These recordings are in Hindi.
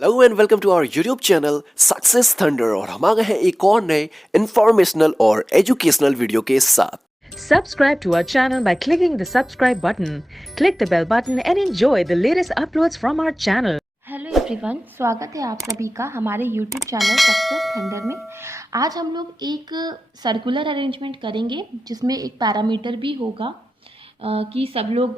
Hello and welcome to our YouTube channel Success Thunder. और हम आ गए हैं एक और नए इंफॉर्मेशनल और एजुकेशनल वीडियो के साथ। Subscribe to our channel by clicking the subscribe button. Click the bell button and enjoy the latest uploads from our channel. Hello everyone, स्वागत है आप सभी का हमारे यूट्यूब चैनल सक्सेस थंडर में। आज हम लोग एक सर्कुलर अरेंजमेंट करेंगे जिसमें एक पैरामीटर भी होगा कि सब लोग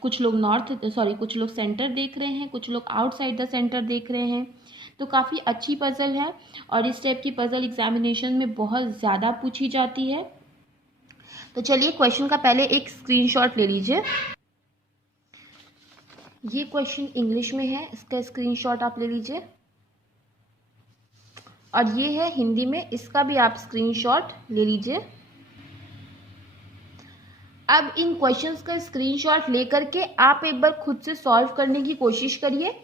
कुछ लोग सेंटर देख रहे हैं, कुछ लोग आउटसाइड द सेंटर देख रहे हैं। तो काफ़ी अच्छी पज़ल है और इस टाइप की पज़ल एग्जामिनेशन में बहुत ज़्यादा पूछी जाती है। तो चलिए क्वेश्चन का पहले एक स्क्रीनशॉट ले लीजिए। ये क्वेश्चन इंग्लिश में है, इसका स्क्रीनशॉट आप ले लीजिए, और ये है हिंदी में, इसका भी आप स्क्रीनशॉट ले लीजिए। अब इन क्वेश्चंस का स्क्रीनशॉट लेकर के आप एक बार खुद से सॉल्व करने की कोशिश करिए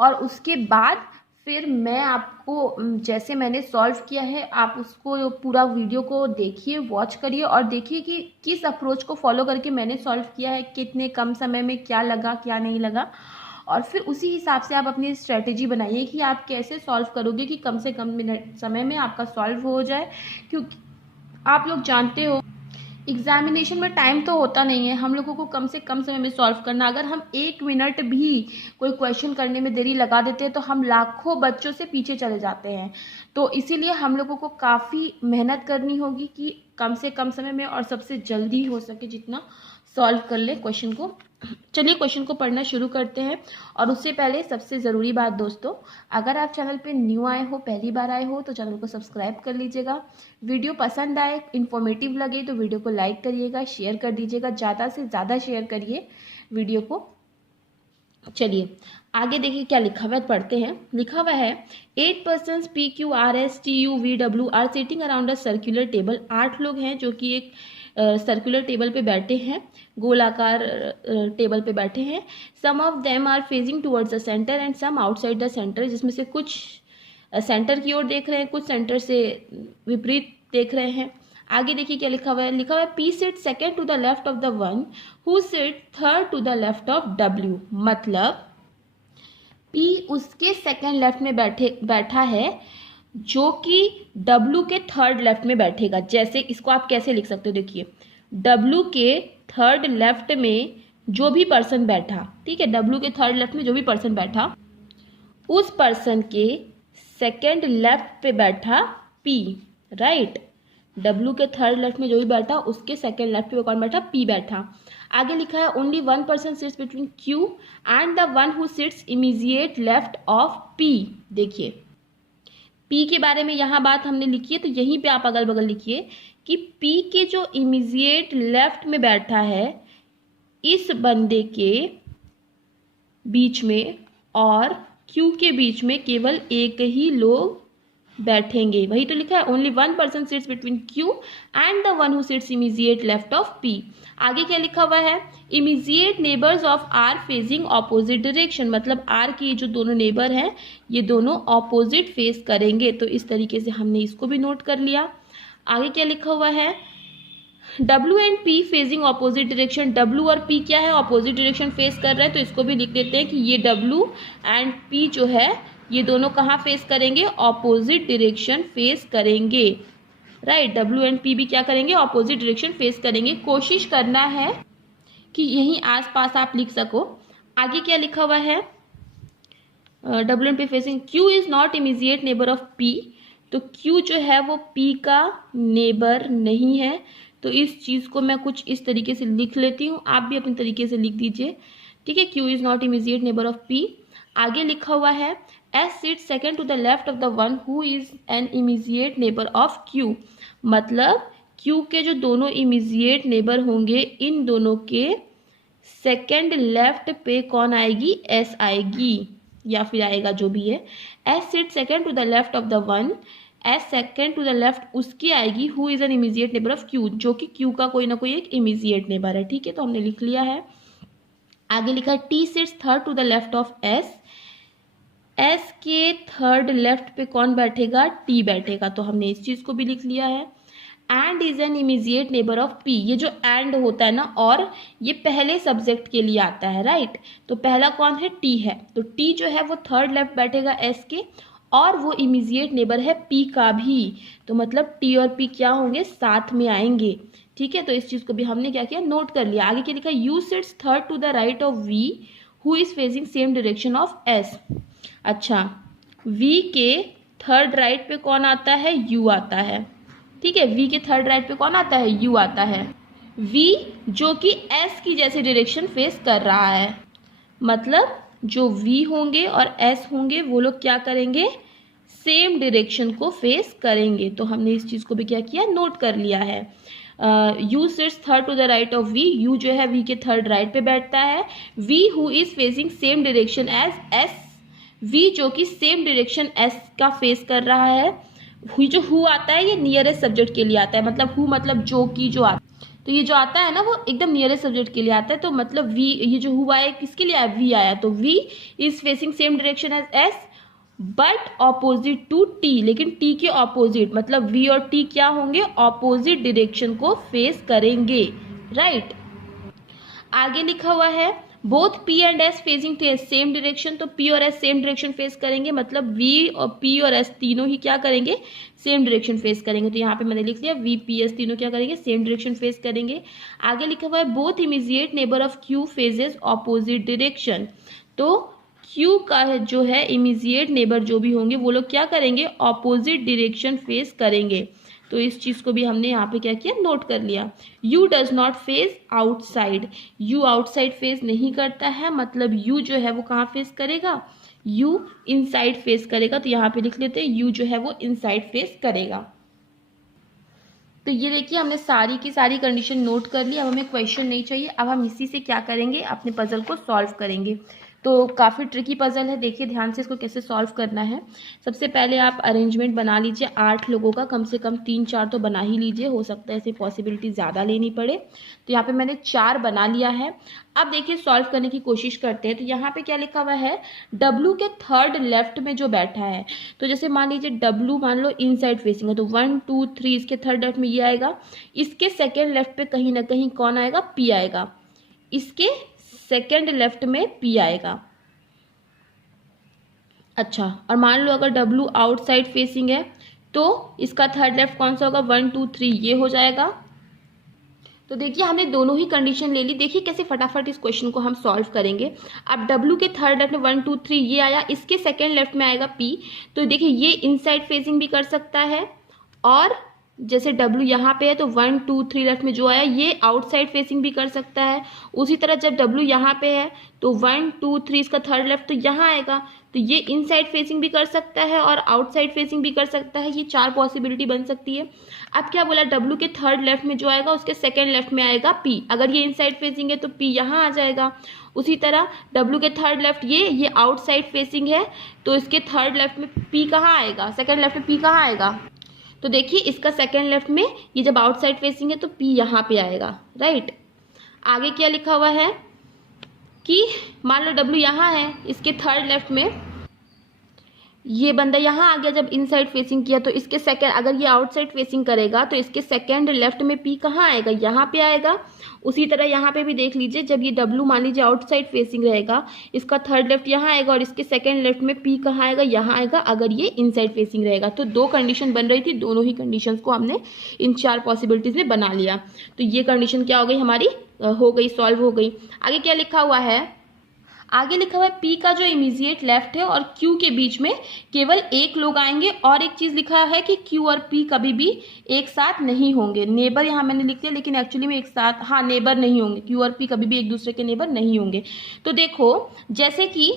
और उसके बाद फिर मैं आपको जैसे मैंने सॉल्व किया है आप उसको पूरा वीडियो को देखिए, वॉच करिए और देखिए कि किस अप्रोच को फॉलो करके मैंने सॉल्व किया है, कितने कम समय में क्या लगा क्या नहीं लगा, और फिर उसी हिसाब से आप अपनी स्ट्रेटेजी बनाइए कि आप कैसे सॉल्व करोगे कि कम से कम समय में आपका सॉल्व हो जाए। क्योंकि आप लोग जानते हो एग्जामिनेशन में टाइम तो होता नहीं है, हम लोगों को कम से कम समय में सॉल्व करना। अगर हम 1 मिनट भी कोई क्वेश्चन करने में देरी लगा देते हैं तो हम लाखों बच्चों से पीछे चले जाते हैं। तो इसीलिए हम लोगों को काफ़ी मेहनत करनी होगी कि कम से कम समय में और सबसे जल्दी हो सके जितना सॉल्व कर ले क्वेश्चन को। चलिए क्वेश्चन को पढ़ना शुरू करते हैं। और उससे पहले सबसे ज़रूरी बात दोस्तों, अगर आप चैनल पे न्यू आए हो, पहली बार आए हो, तो चैनल को सब्सक्राइब कर लीजिएगा। वीडियो पसंद आए, इन्फॉर्मेटिव लगे तो वीडियो को लाइक करिएगा, शेयर कर दीजिएगा, ज़्यादा से ज़्यादा शेयर करिए वीडियो को। चलिए आगे देखिए क्या लिखा हुआ है, पढ़ते हैं। लिखा हुआ है 8 persons PQRSTUVW are sitting around a circular table. 8 लोग हैं जो कि एक सर्कुलर टेबल पे बैठे हैं, गोलाकार टेबल पे बैठे हैं। Some of them are facing towards the centre and some outside the centre, जिसमें से कुछ सेंटर की ओर देख रहे हैं, कुछ सेंटर से विपरीत देख रहे हैं। आगे देखिए क्या लिखा हुआ है। लिखा हुआ है P sit second to the left of the one who sit third to the left of W। मतलब P उसके सेकेंड लेफ्ट में बैठा है जो कि W के थर्ड लेफ्ट में बैठेगा। जैसे इसको आप कैसे लिख सकते हो, देखिए W के थर्ड लेफ्ट में जो भी पर्सन बैठा, ठीक है, W के थर्ड लेफ्ट में जो भी पर्सन बैठा उस पर्सन के सेकेंड लेफ्ट पे बैठा P, राइट। W के थर्ड लेफ्ट में जो भी बैठा उसके सेकेंड लेफ्ट पे कौन बैठा, P बैठा। आगे लिखा है only one person sits between Q and the one who sits immediate left of P। देखिए P के बारे में यहाँ बात हमने लिखी है, तो यहीं पे आप अगल बगल लिखिए कि P के जो इमीजिएट लेफ्ट में बैठा है इस बंदे के बीच में और Q के बीच में केवल एक ही लोग बैठेंगे। वही तो लिखा है only one person sits between Q and the one who sits immediate left of P। आगे क्या लिखा हुआ है, immediate neighbours of R facing opposite direction. मतलब आर की जो दोनों नेबर हैं ये दोनों ऑपोजिट फेस करेंगे। तो इस तरीके से हमने इसको भी नोट कर लिया। आगे क्या लिखा हुआ है, W and P facing opposite direction. W और P क्या है, ऑपोजिट डायरेक्शन फेस कर रहे हैं, तो इसको भी लिख देते हैं कि ये W एंड P जो है ये दोनों कहाँ फेस करेंगे, ऑपोजिट डायरेक्शन फेस करेंगे, राइट। W एंड P भी क्या करेंगे, ऑपोजिट डायरेक्शन फेस करेंगे। कोशिश करना है कि यहीं आसपास आप लिख सको। आगे क्या लिखा हुआ है, W and P facing Q is not immediate neighbour of P। तो Q जो है वो P का नेबर नहीं है। तो इस चीज़ को मैं कुछ इस तरीके से लिख लेती हूँ, आप भी अपने तरीके से लिख दीजिए, ठीक है। Q is not immediate neighbour of P। आगे लिखा हुआ है S sit second to the left of the one who is an immediate neighbour of Q। मतलब Q के जो दोनों इमीजिएट नेबर होंगे इन दोनों के सेकेंड लेफ्ट पे कौन आएगी, S आएगी या फिर आएगा जो भी है। S sit second to the left of the one, S second to the left उसकी आएगी who is an immediate neighbour of Q, जो कि Q का कोई ना कोई एक इमीजिएट नेबर है, ठीक है। तो हमने लिख लिया है। आगे लिखा है T sits third to the left of S। S के थर्ड लेफ्ट पे कौन बैठेगा, T बैठेगा। तो हमने इस चीज़ को भी लिख लिया है। And is an immediate neighbour of P. ये जो एंड होता है ना, और ये पहले सब्जेक्ट के लिए आता है, राइट। तो पहला कौन है, टी है, तो टी जो है वो थर्ड लेफ्ट बैठेगा एस के, और वो इमीजिएट नेबर है पी का भी। तो मतलब टी और पी क्या होंगे, साथ में आएंगे, ठीक है। तो इस चीज को भी हमने क्या किया, नोट कर लिया। आगे क्या लिखा, U sits third to the right of V who is facing same direction of S. अच्छा, वी के थर्ड राइट पे कौन आता है, यू आता है, ठीक है। वी के थर्ड राइट पे कौन आता है, यू आता है। वी जो कि एस की जैसे डायरेक्शन फेस कर रहा है, मतलब जो वी होंगे और एस होंगे वो लोग क्या करेंगे, सेम डायरेक्शन को फेस करेंगे। तो हमने इस चीज को भी क्या किया, नोट कर लिया है। U sits third to the right of V, U जो है वी के थर्ड राइट पे बैठता है। V who is facing same direction as S, V जो कि सेम डायरेक्शन एस का फेस कर रहा है। जो हु आता है ये नियरेस्ट सब्जेक्ट के लिए आता है, मतलब हु मतलब जो की जो आता है, तो ये जो आता है ना वो एकदम नियरेस्ट सब्जेक्ट के लिए आता है। तो मतलब वी, ये जो हु आया किसके लिए आया, वी आया, तो V is facing same direction as S but opposite to T, लेकिन टी के ऑपोजिट, मतलब वी और टी क्या होंगे, ऑपोजिट डायरेक्शन को फेस करेंगे, राइट। आगे लिखा हुआ है both P and S facing same direction, तो पी और एस सेम डायरेक्शन फेस करेंगे, मतलब वी और पी और एस तीनों ही क्या करेंगे, सेम डायरेक्शन फेस करेंगे। तो यहाँ पे मैंने लिख लिया वी पी एस तीनों क्या करेंगे, सेम डायरेक्शन फेस करेंगे। आगे लिखा हुआ है both immediate neighbour of Q phases opposite direction, तो क्यू का जो है इमीजिएट नेबर जो भी होंगे वो लोग क्या करेंगे, ऑपोजिट डायरेक्शन फेस करेंगे। तो इस चीज को भी हमने यहाँ पे क्या किया, नोट कर लिया। You does not face outside, you outside face नहीं करता है, मतलब यू जो है वो कहाँ फेस करेगा, यू इनसाइड फेस करेगा। तो यहाँ पे लिख लेते हैं यू जो है वो इनसाइड फेस करेगा। तो ये देखिए हमने सारी की सारी कंडीशन नोट कर ली। अब हमें क्वेश्चन नहीं चाहिए, अब हम इसी से क्या करेंगे, अपने पजल को सॉल्व करेंगे। तो काफ़ी ट्रिकी पजल है, देखिए ध्यान से इसको कैसे सॉल्व करना है। सबसे पहले आप अरेंजमेंट बना लीजिए, 8 लोगों का कम से कम 3-4 तो बना ही लीजिए, हो सकता है ऐसी पॉसिबिलिटी ज़्यादा लेनी पड़े। तो यहाँ पे मैंने 4 बना लिया है। अब देखिए सॉल्व करने की कोशिश करते हैं। तो यहाँ पे क्या लिखा हुआ है, W के थर्ड लेफ्ट में जो बैठा है, तो जैसे मान लीजिए W मान लो इनसाइड फेसिंग है, तो 1 2 3 इसके थर्ड लेफ्ट में ये आएगा। इसके सेकेंड लेफ्ट पे कहीं ना कहीं कौन आएगा, P आएगा। इसके सेकेंड लेफ्ट में P आएगा। अच्छा, और मान लो अगर W आउटसाइड फेसिंग है तो इसका थर्ड लेफ्ट कौन सा होगा, 1 2 3 ये हो जाएगा। तो देखिए हमने दोनों ही कंडीशन ले ली। देखिए कैसे फटाफट इस क्वेश्चन को हम सॉल्व करेंगे। अब W के थर्ड लेफ्ट में 1 2 3 ये आया, इसके सेकेंड लेफ्ट में आएगा P। तो देखिए ये इनसाइड फेसिंग भी कर सकता है, और जैसे W यहाँ पे है तो 1 2 3 लेफ्ट में जो आया ये आउटसाइड फेसिंग भी कर सकता है। उसी तरह जब W यहाँ पे है तो 1 2 3 इसका थर्ड लेफ्ट तो यहाँ आएगा, तो ये इनसाइड फेसिंग भी कर सकता है और आउटसाइड फेसिंग भी कर सकता है। ये 4 पॉसिबिलिटी बन सकती है। अब क्या बोला, W के थर्ड लेफ्ट में जो आएगा उसके सेकेंड लेफ्ट में आएगा P। अगर ये इनसाइड फेसिंग है तो P यहाँ आ जाएगा। उसी तरह W के थर्ड लेफ्ट ये आउटसाइड फेसिंग है, तो इसके थर्ड लेफ्ट में P कहाँ आएगा, सेकेंड लेफ्ट में P कहाँ आएगा। तो देखिए इसका सेकेंड लेफ्ट में ये जब आउटसाइड फेसिंग है तो P यहाँ पे आएगा, राइट। आगे क्या लिखा हुआ है कि मान लो W यहाँ है, इसके थर्ड लेफ्ट में ये बंदा यहाँ आ गया जब इनसाइड फेसिंग किया, तो इसके सेकेंड, अगर ये आउटसाइड फेसिंग करेगा तो इसके सेकेंड लेफ्ट में P कहाँ आएगा, यहाँ पे आएगा। उसी तरह यहाँ पे भी देख लीजिए, जब ये W मान लीजिए आउटसाइड फेसिंग रहेगा, इसका थर्ड लेफ्ट यहाँ आएगा और इसके सेकेंड लेफ्ट में P कहाँ आएगा, यहाँ आएगा, अगर ये इनसाइड फेसिंग रहेगा। तो 2 कंडीशन बन रही थी, दोनों ही कंडीशन को हमने इन 4 पॉसिबिलिटीज में बना लिया। तो ये कंडीशन क्या हो गई हमारी, हो गई, सॉल्व हो गई। आगे क्या लिखा हुआ है, आगे लिखा हुआ है P का जो इमीजिएट लेफ्ट है और Q के बीच में केवल एक लोग आएंगे, और एक चीज लिखा है कि Q और P कभी भी एक साथ नहीं होंगे। नेबर यहाँ मैंने लिख दिया, लेकिन एक्चुअली में एक साथ, हाँ नेबर नहीं होंगे, Q और P कभी भी एक दूसरे के नेबर नहीं होंगे। तो देखो जैसे कि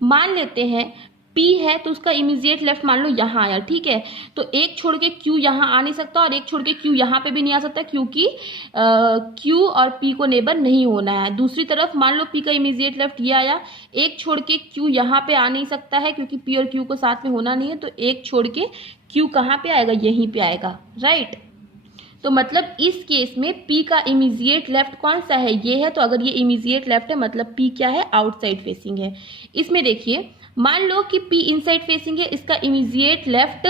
मान लेते हैं P है तो उसका इमीजिएट लेफ्ट मान लो यहाँ आया, ठीक है। तो एक छोड़ के Q यहाँ आ नहीं सकता और एक छोड़ के Q यहाँ पे भी नहीं आ सकता, क्योंकि Q और P को नेबर नहीं होना है। दूसरी तरफ मान लो P का इमीजिएट लेफ्ट ये आया, एक छोड़ के Q यहाँ पे आ नहीं सकता है क्योंकि P और Q को साथ में होना नहीं है, तो एक छोड़ के Q कहाँ पे आएगा, यहीं पे आएगा, राइट। तो मतलब इस केस में P का इमीजिएट लेफ्ट कौन सा है, ये है। तो अगर ये इमीजिएट लेफ्ट है मतलब P क्या है, आउटसाइड फेसिंग है। इसमें देखिए मान लो कि P इनसाइड फेसिंग है, इसका इमीजिएट लेफ्ट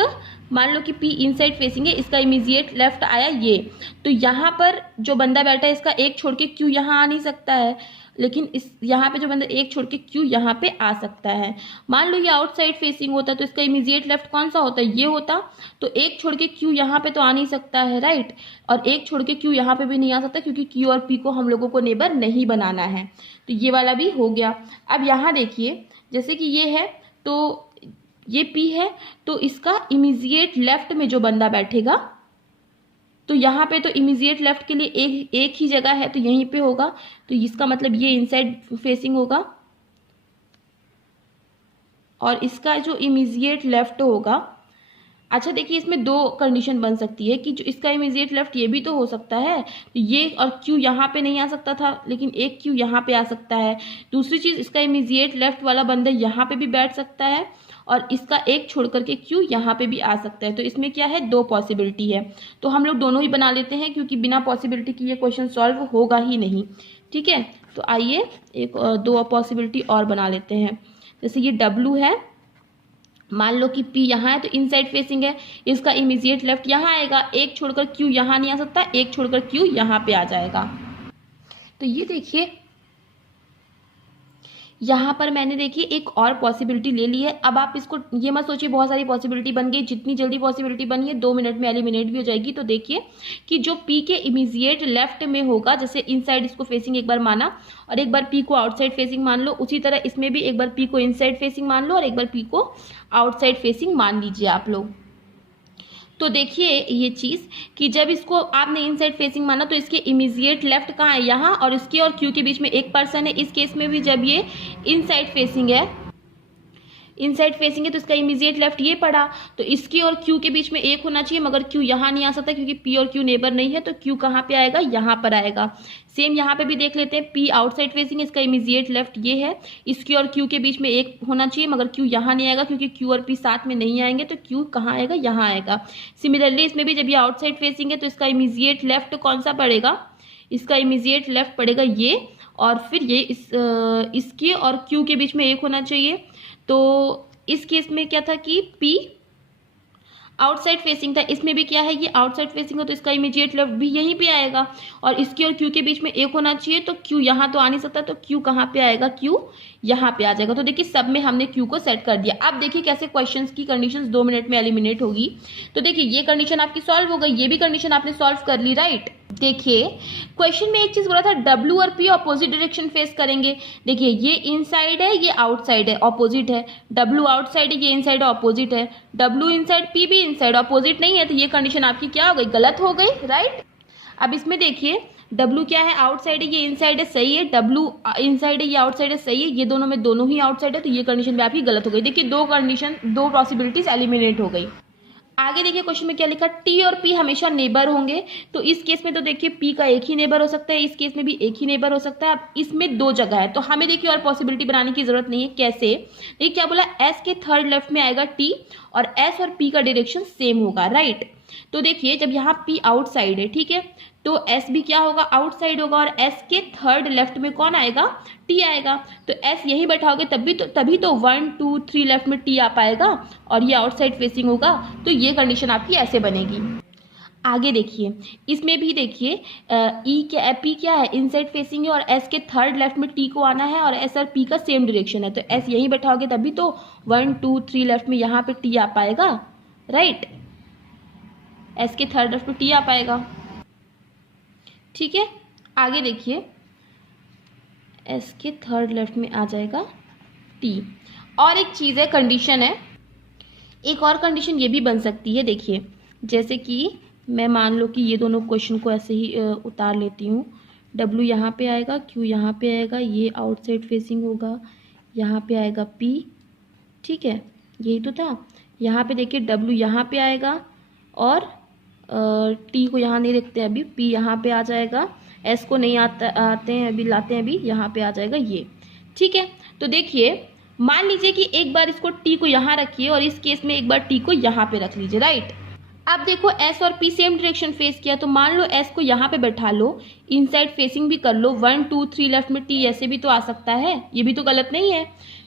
मान लो कि P इनसाइड फेसिंग है, इसका इमीडिएट लेफ्ट आया ये, तो यहाँ पर जो बंदा बैठा है इसका एक छोड़ के Q यहाँ आ नहीं सकता है, लेकिन इस यहाँ पे जो बंदा एक छोड़ के Q यहाँ पे आ सकता है। मान लो ये आउटसाइड फेसिंग होता तो इसका इमीडिएट लेफ्ट कौन सा होता है, ये होता, तो एक छोड़ के Q यहाँ पे तो आ नहीं सकता है, राइट, और एक छोड़ के Q यहाँ पे भी नहीं आ सकता क्योंकि Q और P को हम लोगों को नेबर नहीं बनाना है, तो ये वाला भी हो गया। अब यहाँ देखिए जैसे कि ये है तो ये P है, तो इसका इमीडिएट लेफ्ट में जो बंदा बैठेगा, तो यहाँ पे तो इमीडिएट लेफ्ट के लिए एक ही जगह है तो यहीं पे होगा, तो इसका मतलब ये इनसाइड फेसिंग होगा, और इसका जो इमीडिएट लेफ्ट होगा, अच्छा देखिए इसमें दो कंडीशन बन सकती है कि जो इसका इमीडिएट लेफ्ट ये भी तो हो सकता है, तो ये और Q यहाँ पे नहीं आ सकता था लेकिन एक Q यहाँ पे आ सकता है। दूसरी चीज़ इसका इमीडिएट लेफ्ट वाला बंदा यहाँ पे भी बैठ सकता है और इसका एक छोड़ करके Q यहाँ पे भी आ सकता है, तो इसमें क्या है, दो पॉसिबिलिटी है, तो हम लोग दोनों ही बना लेते हैं क्योंकि बिना पॉसिबिलिटी की ये क्वेश्चन सॉल्व होगा ही नहीं। ठीक है, तो आइए एक दो पॉसिबिलिटी और बना लेते हैं। जैसे ये W है, मान लो कि P यहाँ है तो इनसाइड फेसिंग है, इसका इमीडिएट लेफ्ट यहाँ आएगा, एक छोड़कर Q यहाँ नहीं आ सकता, एक छोड़कर Q यहाँ पे आ जाएगा। तो ये देखिए यहाँ पर मैंने देखिए एक और पॉसिबिलिटी ले ली है। अब आप इसको ये मत सोचिए बहुत सारी पॉसिबिलिटी बन गई, जितनी जल्दी पॉसिबिलिटी बनी है 2 मिनट में एलिमिनेट भी हो जाएगी। तो देखिए कि जो P के इमीडिएट लेफ्ट में होगा, जैसे इनसाइड इसको फेसिंग एक बार माना और एक बार P को आउटसाइड फेसिंग मान लो, उसी तरह इसमें भी एक बार P को इनसाइड फेसिंग मान लो और एक बार P को आउटसाइड फेसिंग मान लीजिए आप लोग। तो देखिए ये चीज़ कि जब इसको आपने इनसाइड फेसिंग माना तो इसके इमीडिएट लेफ्ट कहाँ है, यहाँ, और इसके और Q के बीच में एक पर्सन है। इस केस में भी जब ये इनसाइड फेसिंग है, तो इसका इमीडिएट लेफ्ट ये पड़ा, तो इसके और Q के बीच में एक होना चाहिए, मगर Q यहाँ नहीं आ सकता क्योंकि P और Q नेबर नहीं है, तो Q कहाँ पे आएगा, यहाँ पर आएगा। सेम यहाँ पे भी देख लेते हैं, P आउटसाइड फेसिंग है, इसका इमीडिएट लेफ्ट ये है, इसके और Q के बीच में एक होना चाहिए, मगर Q यहाँ नहीं आएगा क्योंकि Q और P साथ में नहीं आएंगे, तो Q कहाँ आएगा, यहाँ आएगा। सिमिलरली इसमें भी जब ये आउटसाइड फेसिंग है तो इसका इमीडिएट लेफ्ट कौन सा पड़ेगा, इसका इमीडिएट लेफ्ट पड़ेगा ये, और फिर ये इसके और Q के बीच में एक होना चाहिए। तो इस केस में क्या था कि P आउटसाइड फेसिंग था, इसमें भी क्या है, ये आउटसाइड फेसिंग हो तो इसका इमीडिएट लेफ्ट भी यहीं पे आएगा, और इसके और Q के बीच में एक होना चाहिए, तो Q यहाँ तो आ नहीं सकता, तो Q कहाँ पे आएगा, Q यहाँ पे आ जाएगा। तो देखिए सब में हमने Q को सेट कर दिया। अब देखिए कैसे क्वेश्चंस की कंडीशंस 2 मिनट में एलिमिनेट होगी। तो देखिए ये कंडीशन आपकी सॉल्व हो गई, ये भी कंडीशन आपने सॉल्व कर ली, राइट। देखिए क्वेश्चन में एक चीज बोला था W और P ऑपोजिट डायरेक्शन फेस करेंगे। देखिए ये इनसाइड है, ये आउटसाइड है, ऑपोजिट है। W आउटसाइड है, ये इनसाइड ऑपोजिट है। W इनसाइड, P भी इनसाइड, ऑपोजिट नहीं है, तो ये कंडीशन आपकी क्या हो गई, गलत हो गई, राइट। अब इसमें देखिए W क्या है, आउटसाइड है, ये इनसाइड है, सही है। W इनसाइड है, ये आउटसाइड है, सही है। ये दोनों में दोनों ही आउटसाइड है, तो ये कंडीशन भी आपकी गलत हो गई। देखिए दो पॉसिबिलिटीज एलिमिनेट हो गई। आगे देखिए क्वेश्चन में क्या लिखा, T और P हमेशा नेबर होंगे। तो इस केस में तो देखिए P का एक ही नेबर हो सकता है, इस केस में भी एक ही नेबर हो सकता है। अब इसमें दो जगह है तो हमें देखिए और पॉसिबिलिटी बनाने की जरूरत नहीं है। कैसे, देखिए क्या बोला, S के थर्ड लेफ्ट में आएगा T और S और P का डायरेक्शन सेम होगा, राइट। तो देखिए जब यहाँ P आउटसाइड है, ठीक है, तो S भी क्या होगा, आउटसाइड होगा, और S के थर्ड लेफ्ट में कौन आएगा, T आएगा। तो S यहीं बैठाओगे तभी तो 1 2 3 लेफ्ट में T आ पाएगा, और ये आउटसाइड फेसिंग होगा, तो ये कंडीशन आपकी ऐसे बनेगी। आगे देखिए इसमें भी देखिए P क्या है, इनसाइड फेसिंग है, और S के थर्ड लेफ्ट में T को आना है, और S और P का सेम डायरेक्शन है, तो S यहीं बैठाओगे तभी तो 1 2 3 लेफ्ट में यहाँ पे T आ पाएगा, राइट। S के थर्ड लेफ्ट में T आ पाएगा, ठीक है। आगे देखिए S के थर्ड लेफ्ट में आ जाएगा T। और एक चीज़ है, कंडीशन है, एक और कंडीशन ये भी बन सकती है। देखिए जैसे कि मैं मान लो कि ये दोनों क्वेश्चन को ऐसे ही उतार लेती हूँ। W यहाँ पे आएगा, Q यहाँ पे आएगा, ये आउटसाइड फेसिंग होगा, यहाँ पे आएगा P, ठीक है, यही तो था। यहाँ पे देखिए W यहाँ पे आएगा, और T को यहाँ नहीं रखते हैं अभी, P यहाँ पे आ जाएगा, S को नहीं आते हैं अभी, लाते हैं अभी, यहाँ पे आ जाएगा ये, ठीक है। तो देखिए मान लीजिए कि एक बार इसको T को यहाँ रखिए और इस केस में एक बार T को यहाँ पे रख लीजिए, राइट। अब देखो S और P सेम डायरेक्शन फेस किया, तो मान लो S को यहाँ पे बैठा लो, इनसाइड फेसिंग भी कर लो, 1 2 3 लेफ्ट में T ऐसे भी तो आ सकता है, ये भी तो गलत नहीं है।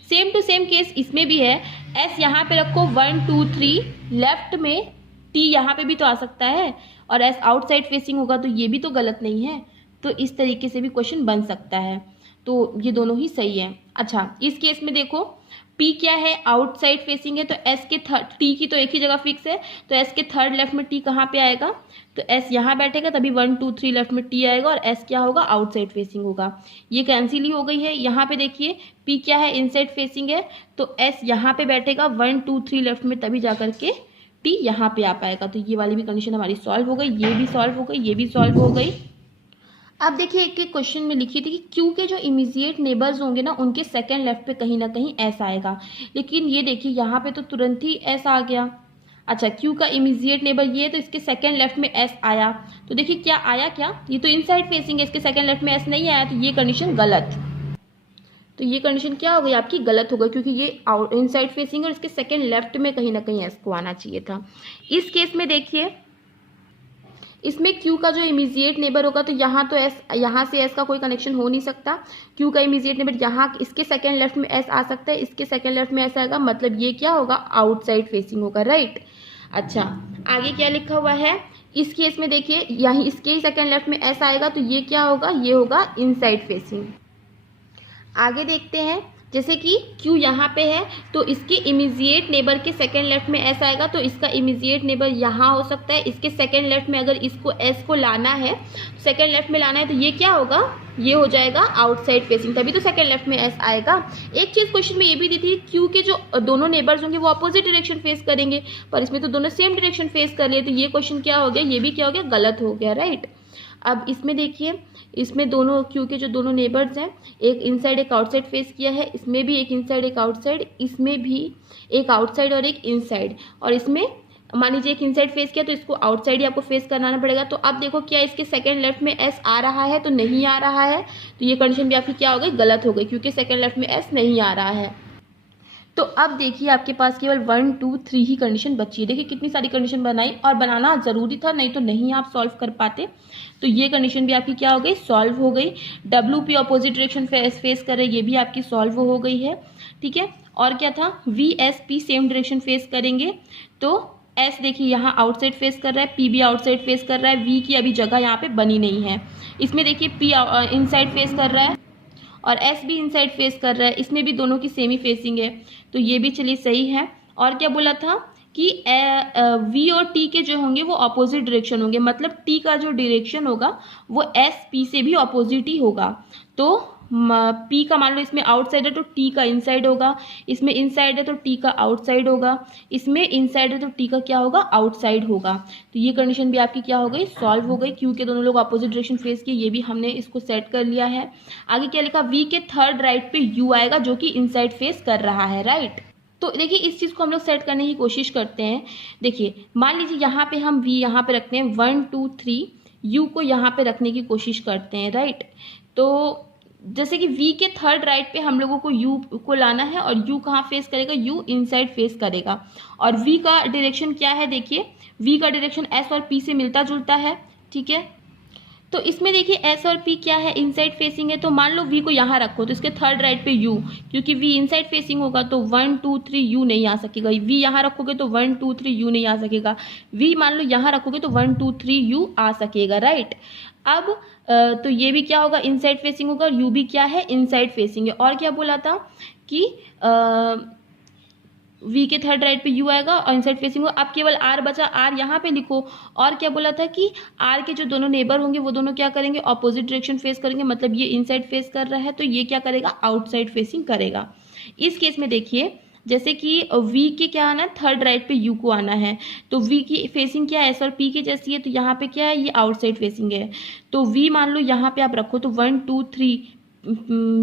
सेम टू सेम केस इसमें भी है, एस यहाँ पे रखो 1 2 3, लेफ्ट में टी यहाँ पे भी तो आ सकता है और एस आउटसाइड फेसिंग होगा तो ये भी तो गलत नहीं है। तो इस तरीके से भी क्वेश्चन बन सकता है, तो ये दोनों ही सही है। अच्छा, इस केस में देखो P क्या है, आउटसाइड फेसिंग है, तो S के थर्ड, T की तो एक ही जगह फिक्स है, तो S के थर्ड लेफ्ट में T कहाँ पे आएगा, तो S यहाँ बैठेगा, तभी 1 2 3 लेफ्ट में T आएगा और S क्या होगा, आउटसाइड फेसिंग होगा। ये कैंसिल ही हो गई है। यहाँ पे देखिए P क्या है, इनसाइड फेसिंग है, तो S यहाँ पे बैठेगा 1 2 3 लेफ्ट में, तभी जा करके T यहाँ पे आ पाएगा। तो ये वाली भी कंडीशन हमारी सॉल्व हो गई, ये भी सॉल्व हो गई, ये भी सॉल्व हो गई। अब देखिए एक एक क्वेश्चन में लिखी थी कि Q के जो इमीडिएट नेबर्स होंगे ना, उनके सेकंड लेफ्ट पे कहीं ना कहीं S आएगा, लेकिन ये देखिए यहाँ पे तो तुरंत ही S आ गया। अच्छा, Q का इमीडिएट नेबर ये है, तो इसके सेकंड लेफ्ट में S आया, तो देखिए क्या आया, क्या ये तो इनसाइड फेसिंग है, इसके सेकंड लेफ्ट में S नहीं आया, तो ये कंडीशन गलत। तो ये कंडीशन क्या हो गई आपकी, गलत हो गई, क्योंकि ये इनसाइड फेसिंग और इसके सेकंड लेफ्ट में कहीं ना कहीं S को आना चाहिए था। इस केस में देखिए इसमें Q का जो इमीडिएट नेबर होगा, तो यहाँ तो S, यहाँ से S का कोई कनेक्शन हो नहीं सकता। Q का इमीडिएट नेबर यहाँ, इसके सेकंड लेफ्ट में S आ सकता है, इसके सेकंड लेफ्ट में S आएगा, मतलब ये क्या होगा, आउटसाइड फेसिंग होगा, राइट। अच्छा, आगे क्या लिखा हुआ है, इस केस में देखिए यहीं इसके ही सेकंड लेफ्ट में S आएगा, तो ये क्या होगा, ये होगा इनसाइड फेसिंग। आगे देखते हैं, जैसे कि Q यहाँ पे है, तो इसके इमीडिएट नेबर के सेकंड लेफ्ट में S आएगा, तो इसका इमीडिएट नेबर यहाँ हो सकता है, इसके सेकंड लेफ्ट में अगर इसको S को लाना है, सेकंड लेफ्ट में लाना है, तो ये क्या होगा, ये हो जाएगा आउटसाइड फेसिंग, तभी तो सेकंड लेफ्ट में S आएगा। एक चीज़ क्वेश्चन में ये भी दी थी, Q के जो दोनों नेबर्स होंगे वो अपोजिट डायरेक्शन फेस करेंगे, पर इसमें तो दोनों सेम डायरेक्शन फेस कर लिए, तो ये क्वेश्चन क्या हो गया, ये भी क्या हो गया, गलत हो गया, राइट। अब इसमें देखिए, इसमें दोनों Q के जो दोनों नेबर्स हैं, एक इनसाइड एक आउटसाइड फेस किया है, इसमें भी एक इनसाइड एक आउटसाइड, इसमें भी एक आउटसाइड और एक इनसाइड, और इसमें मान लीजिए एक इनसाइड फेस किया, तो इसको आउटसाइड ही आपको फेस कराना पड़ेगा। तो अब देखो क्या इसके सेकंड लेफ्ट में S आ रहा है, तो नहीं आ रहा है, तो ये कंडीशन भी आपकी क्या हो गई, गलत हो गई, क्योंकि सेकंड लेफ्ट में S नहीं आ रहा है। तो अब देखिए आपके पास केवल 1 2 3 ही कंडीशन बची है। देखिए कितनी सारी कंडीशन बनाई, और बनाना ज़रूरी था, नहीं तो नहीं आप सॉल्व कर पाते। तो ये कंडीशन भी आपकी क्या हो गई, सॉल्व हो गई। WP अपोजिट डायरेक्शन फेस कर रहे, ये भी आपकी सॉल्व हो गई है, ठीक है। और क्या था, VSP सेम डायरेक्शन फेस करेंगे, तो S देखिए यहाँ आउटसाइड फेस कर रहा है, P भी आउटसाइड फेस कर रहा है, V की अभी जगह यहाँ पे बनी नहीं है। इसमें देखिए P इनसाइड फेस कर रहा है और S भी इनसाइड फेस कर रहा है, इसमें भी दोनों की सेम ही फेसिंग है, तो ये भी चलिए सही है। और क्या बोला था कि V और T के जो होंगे वो अपोजिट डायरेक्शन होंगे, मतलब T का जो डायरेक्शन होगा वो S P से भी अपोजिट ही होगा। तो P का मान लो इसमें आउटसाइड है तो T का इनसाइड होगा, इसमें इनसाइड है तो T का आउटसाइड होगा, इसमें इनसाइड है तो T का क्या होगा, आउटसाइड होगा। तो ये कंडीशन भी आपकी क्या हो गई, सॉल्व हो गई। Q के दोनों लोग अपोजिट डायरेक्शन फेस किए, ये भी हमने इसको सेट कर लिया है। आगे क्या लिखा, V के थर्ड राइट पे U आएगा जो कि इनसाइड फेस कर रहा है, राइट। तो देखिए इस चीज़ को हम लोग सेट करने की कोशिश करते हैं। देखिए मान लीजिए यहाँ पे हम V यहाँ पे रखते हैं 1 2 3, U को यहाँ पे रखने की कोशिश करते हैं, राइट। तो जैसे कि V के थर्ड राइट पे हम लोगों को U को लाना है, और U कहाँ फेस करेगा, U इनसाइड फेस करेगा। और V का डायरेक्शन क्या है, देखिए V का डायरेक्शन S और P से मिलता जुलता है, ठीक है। तो इसमें देखिए S और P क्या है, इनसाइड फेसिंग है, तो मान लो V को यहाँ रखो, तो इसके थर्ड राइट पे U, क्योंकि V इनसाइड फेसिंग होगा तो 1 2 3 U नहीं आ सकेगा। V यहाँ रखोगे तो 1 2 3 U नहीं आ सकेगा। V मान लो यहाँ रखोगे तो 1 2 3 U आ सकेगा, राइट। अब तो ये भी क्या होगा, इनसाइड फेसिंग होगा, और U भी क्या है, इनसाइड फेसिंग है। और क्या बोला था कि V के थर्ड राइट पे U आएगा और इनसाइड फेसिंग होगा। अब केवल R बचा, R यहाँ पे लिखो। और क्या बोला था कि R के जो दोनों नेबर होंगे वो दोनों क्या करेंगे, अपोजिट डायरेक्शन फेस करेंगे, मतलब ये इनसाइड फेस कर रहा है तो ये क्या करेगा, आउटसाइड फेसिंग करेगा। इस केस में देखिए जैसे कि V के क्या आना है, थर्ड राइट पे U को आना है, तो V की फेसिंग क्या है, S और P के जैसी है, तो यहाँ पे क्या है, ये आउटसाइड फेसिंग है। तो V मान लो यहाँ पे आप रखो तो 1 2 3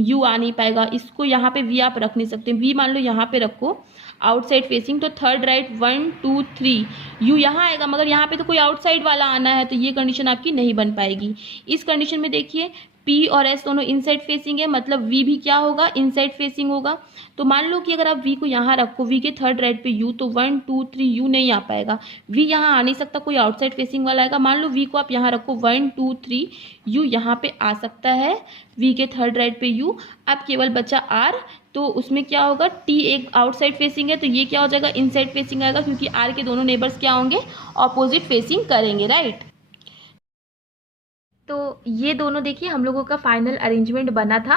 U आ नहीं पाएगा, इसको यहाँ पे V आप रख नहीं सकते। V मान लो यहाँ पे रखो आउटसाइड फेसिंग, तो थर्ड राइट 1 2 3 U यहाँ आएगा, मगर यहाँ पे तो कोई आउटसाइड वाला आना है, तो ये कंडीशन आपकी नहीं बन पाएगी। इस कंडीशन में देखिए P और S दोनों इनसाइड फेसिंग है, मतलब V भी क्या होगा, इनसाइड फेसिंग होगा। तो मान लो कि अगर आप V को यहाँ रखो, V के थर्ड राइट पे U, तो 1 2 3 U नहीं आ पाएगा, V यहाँ आ नहीं सकता, कोई आउटसाइड फेसिंग वाला आएगा। मान लो V को आप यहाँ रखो, 1 2 3 U यहाँ पे आ सकता है, V के थर्ड राइट पे U। अब केवल बचा R, तो उसमें क्या होगा, T एक आउटसाइड फेसिंग है, तो ये क्या हो जाएगा, इनसाइड फेसिंग आएगा, क्योंकि R के दोनों नेबर्स क्या होंगे, ऑपोजिट फेसिंग करेंगे, राइट। तो ये दोनों देखिए हम लोगों का फाइनल अरेंजमेंट बना था।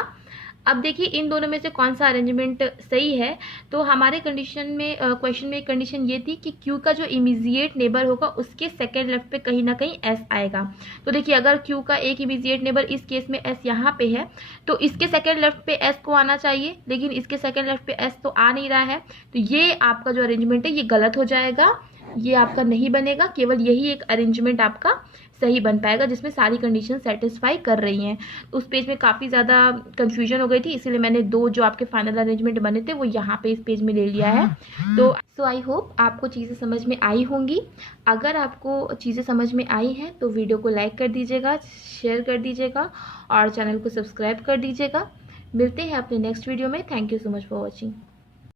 अब देखिए इन दोनों में से कौन सा अरेंजमेंट सही है। तो हमारे कंडीशन में क्वेश्चन में एक कंडीशन ये थी कि Q का जो इमीडिएट नेबर होगा उसके सेकेंड लेफ्ट पे कहीं ना कहीं S आएगा। तो देखिए अगर Q का एक इमीडिएट नेबर, इस केस में S यहाँ पे है, तो इसके सेकेंड लेफ्ट पे S को आना चाहिए, लेकिन इसके सेकेंड लेफ्ट पे S तो आ नहीं रहा है। तो ये आपका जो अरेंजमेंट है ये गलत हो जाएगा, ये आपका नहीं बनेगा। केवल यही एक अरेंजमेंट आपका सही बन पाएगा जिसमें सारी कंडीशन सेटिस्फाई कर रही हैं। उस पेज में काफ़ी ज़्यादा कंफ्यूजन हो गई थी, इसीलिए मैंने दो जो आपके फाइनल अरेंजमेंट बने थे वो यहाँ पे इस पेज में ले लिया है। तो आई होप आपको चीज़ें समझ में आई होंगी। अगर आपको चीज़ें समझ में आई हैं तो वीडियो को लाइक कर दीजिएगा, शेयर कर दीजिएगा और चैनल को सब्सक्राइब कर दीजिएगा। मिलते हैं अपने नेक्स्ट वीडियो में। Thank you so much for watching.